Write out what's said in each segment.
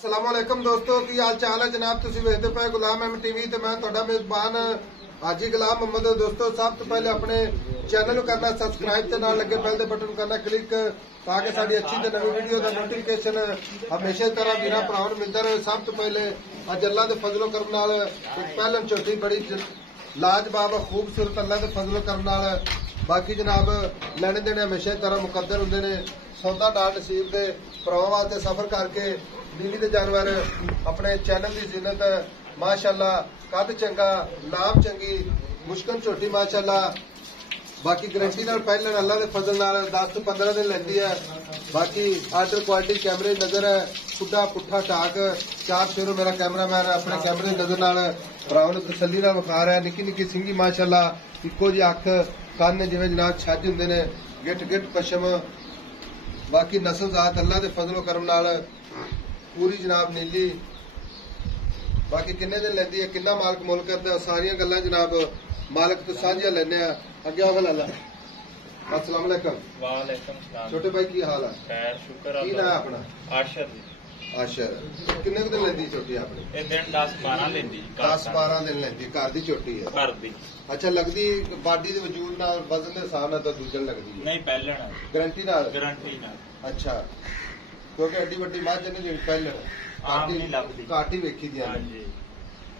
अस्सलामुअलैकुम दोस्तों की हाल चाल है जनाब। तुसीं वेखदे पे गुलाम एम टीवी ते मैं तुहाडा मेजबान हाजी गुलाम मोहम्मद। दोस्तों सब तो पहले अपने चैनल को करना सबसक्राइब ते नाल लगे बेल दे बटन करना क्लिक ताकि साडी अच्छी ते नवी वीडियो दा नोटिफिकेशन हमेशा तरह वीरां भरावां नूं मिलदा रहे। सब तो पहले अज अल्लाह दे फजलो करम नाल पहलन झोटी बड़ी लाजवाब खूबसूरत अल्लाह दे फजलो करम नाल बाकी जनाब लैने देने हमेशा तरह मुकद्दर हुंदे ने। सौदा नाल नसीब दे भरावां वास्ते सफर करके नीली दे जानवर अपने चैनल की जिन्नत माशाअल्लाह कद चंगा नाम चंगी मुश्किल झोटी माशाअल्लाह बाकी गारंटी नाल पहले अल्लाह के फजल नाल 10 तो 15 दिन लेंदी है। बाकी आर्डर क्वालिटी कैमरे नजर है खुदा पुट्ठा टाक चार शेरों मेरा कैमरामैन अपने कैमरे नजर नाल भरावां नूं तसल्ली नाल विखा रहा है। निक्की निक्की सिंगी माशाअल्लाह इक्को जी अख कन्न जिवें जनाब छज हुंदे ने गिट गिट पशम बाकी नस्ल जात अल्लाह के फजलो करम नाल पूरी जनाब नीली बाकी किन्ने दिन लेंदी है किन्ना मालक मुल करता है सारिया गल्लां जनाब मालक तो साझियां लैने अगे आओ लाला। अस्सलाम वालेकुम। वालेकुम सलाम। छोटे भाई की हाल है? खैर शुक्र की नाम है अपना? आशर आशर किन्ने दिन लेंदी छोटी अपनी? ये दिन 10-12 लेंदी 10-12 दिन लेंदी घर दी छोटी है घर दी। अच्छा लगदी बाडी दे वजूद नाल वजन दे हिसाब नाल तां दूजन लगदी है नहीं पहलण गारंटी नाल अच्छा क्योंकि एडी वड्डी मझ नहीं जी पहलण घाट ही वेखी दी है।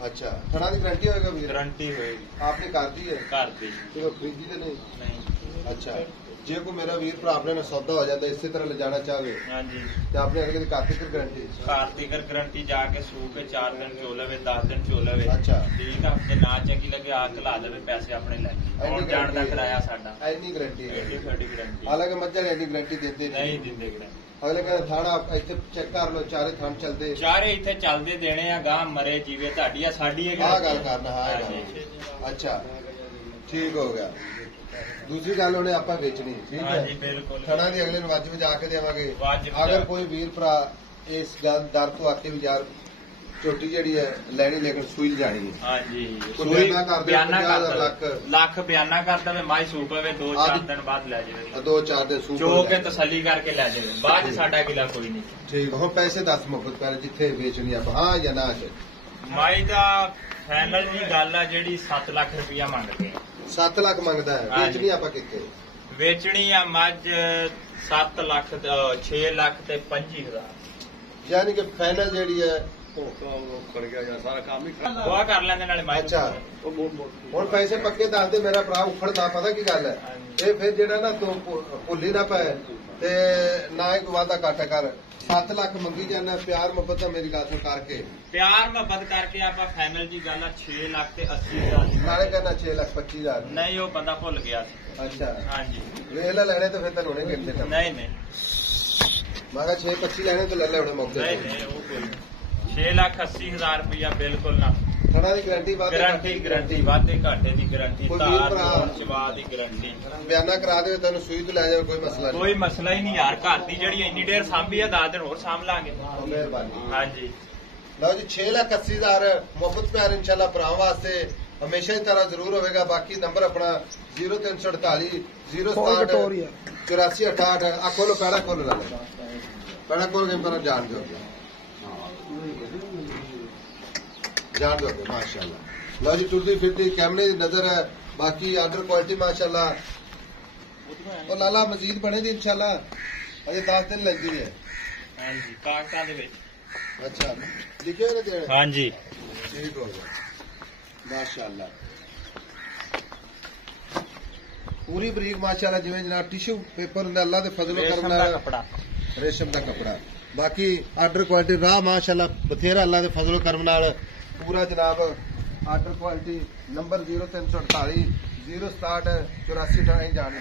अच्छा थड़ा की गारंटी होएगा भी? गारंटी होएगी। आपने कर दी है? कर दी। तो खरीदी तो नहीं? अच्छा जे कोई मेरा वीर भरा अपने सौदा हो जाता इसी तरह ले जाना चाहे तो आपने अगले घर तक गारंटी? घर तक गारंटी जाके सू के 4 दिन चो लवे 10 दिन चो लवे। अच्छा ठीक है जे ना चंगी लगे आ खला लवे पैसे अपने ले जान का किराया साडा इन्नी गारंटी है। हालांकि मज्जां इन्नी गारंटी देते नहीं दिंदे गारंटी अगले कहते थाना इतने चेक कर लो चारे थान चलते चारे इतने चलते देने गाह मरे जीवे ताड़ी साडी गल करना। हाँ अच्छा ठीक हो गया। दूसरी गल उन्हें आप बेचनी ठीक है थना की अगले वज में आके देवांगे। अगर कोई वीर भरा इस गल डर तो आके भी यार झोटी जी है लैनी लेकिन सुई जानी लख बयाना कर दे माई सू पवे 2-4 दिन बाद लै जाए 2-4 दिन सू चो के तसली करके लै जाए बाद साडा गिला कोई नहीं। ठीक हुण पैसे दस मुफ्त पहले जिथे बेचनी आप हाँ या ना? माई दा फाइनल जी गल है जेडी 7 लाख रुपया मंगदे 7 लाख मंगदा है बेचनी आप कितने? बेचनी आ मज 7 लाख 6 लाख ते 25,000 यानी कि फाइनल जेडी है दुआ कर लेंदे नाले माई। अच्छा हुण पैसे पक्के दस दे मेरा भरा उखड़दा पता की गल है ये फिर जेड़ा ना तू भुल्ली ना पै ते ना ही वादा घट कर 7 लाख मंगी जाना प्यार मोहब्बत मेरी गल करके प्यार मोहब्बत करके आप फाइनल जी गल 6 लाख ते 80,000 नाले कहना 6 लाख 25,000 नहीं वो बंदा भुल गया। अच्छा हाँ जी वेला लेने तो फिर तेन नहीं गिनते नहीं मैं 6-25 लेने तो ले ले उन्हें मौके नहीं 6,80,000 रुपया बिल्कुल ना थना की गारंटी वादे घाटे की गारंटी चवा की गारंटी बयाना करा दे तेन सुई तो लै जाओ कोई मसला ही नहीं यार घर की जी इन्नी देर सांभी है 10 दिन होर सांभ लांगे मेहरबानी। हाँ जी लो जी 6,80,000 मुफ्त प्यार इंशाल्लाह भरावां वास्ते हमेशा ही तरह जरूर होगा। बाकी नंबर अपना 0348 067 8468 आ खोलो पैड़ा खोलो ला पैड़ा खोल के पर जान दो माशाल्लाह। लो जी टुरती फिरती कैमरे की नजर है बाकी आर्डर क्वालिटी माशाल्लाह और लाला मजीद बने जी इंशाल्लाह अजे 10 दिन लगती है। हाँ जी कागजां दे विच अच्छा लिखे हुए ने? हाँ जी ठीक हो गया माशाल्लाह पूरी बरीक माशाल्लाह जिवें जनाब टिश्यू पेपर हुंदा अल्लाह दे फजलो करम नाल कपड़ा रेशम दा कपड़ा बाकी आर्डर क्वालिटी राह माशाल्लाह बथेरा अल्लाह दे फजलो करम नाल पूरा जनाब आर्डर क्वालिटी नंबर 0348 067 84 जाने